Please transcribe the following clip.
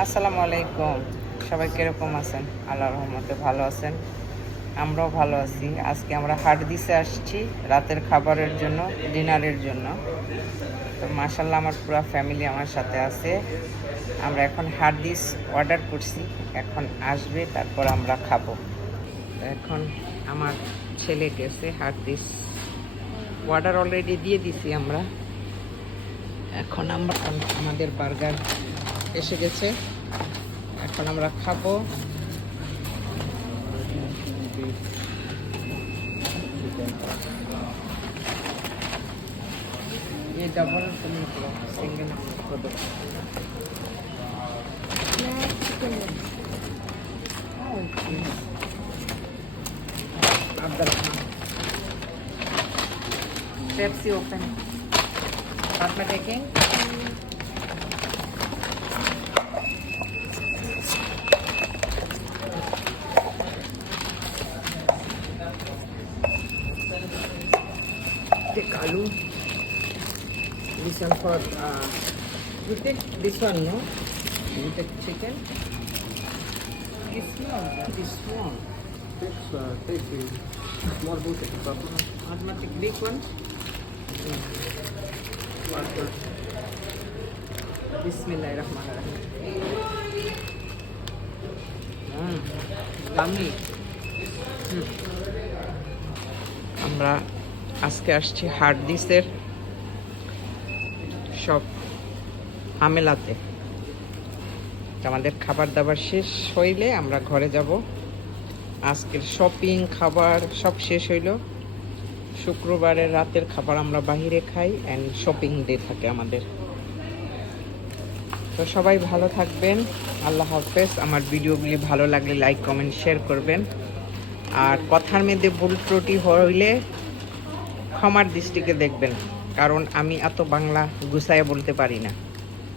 আসসালামু আলাইকুম। সবাই কিরকম আছেন? আল্লাহর রহমতে ভালো আছেন, আমরাও ভালো আছি। আজকে আমরা হাটদিসে আসছি রাতের খাবারের জন্য, ডিনারের জন্য। তো মাশাল্লাহ আমার পুরো ফ্যামিলি আমার সাথে আছে। আমরা এখন হাটদিস অর্ডার করছি, এখন আসবে, তারপর আমরা খাবো। তো এখন আমার ছেলে গেছে হাটদিস, অর্ডার অলরেডি দিয়ে দিছি আমরা। এখন আমরা আমাদের বার্গার এসে গেছে, এখন আমরা খাবো। ये डबल तुम निकलो, सिंगल को दो। अब्दुल पेप्सी ओपन साथ में taking. Take aloo. This one for you take this one, no? You take chicken. It's small. It's small. Take the small boat at the top. Automatic big one. Bismillahirrahmanirrahim. Yummy. আমরা আজকে আসছি হাটদিসের সব আমেলাতে। আমাদের খাবার দাবার শেষ হইলে আমরা ঘরে যাব। আজকের শপিং খাবার সব শেষ হইল। শুক্রবারের রাতের খাবার আমরা বাহিরে খাই, অ্যান্ড শপিং ডে থাকে আমাদের। তো সবাই ভালো থাকবেন, আল্লাহ হাফেজ। আমার ভিডিওগুলি ভালো লাগলে লাইক কমেন্ট শেয়ার করবেন। আর কথার মধ্যে ভুল ত্রুটি হইলে ক্ষমার দৃষ্টিকে দেখবেন, কারণ আমি এত বাংলা গুছাইয়া বলতে পারি না।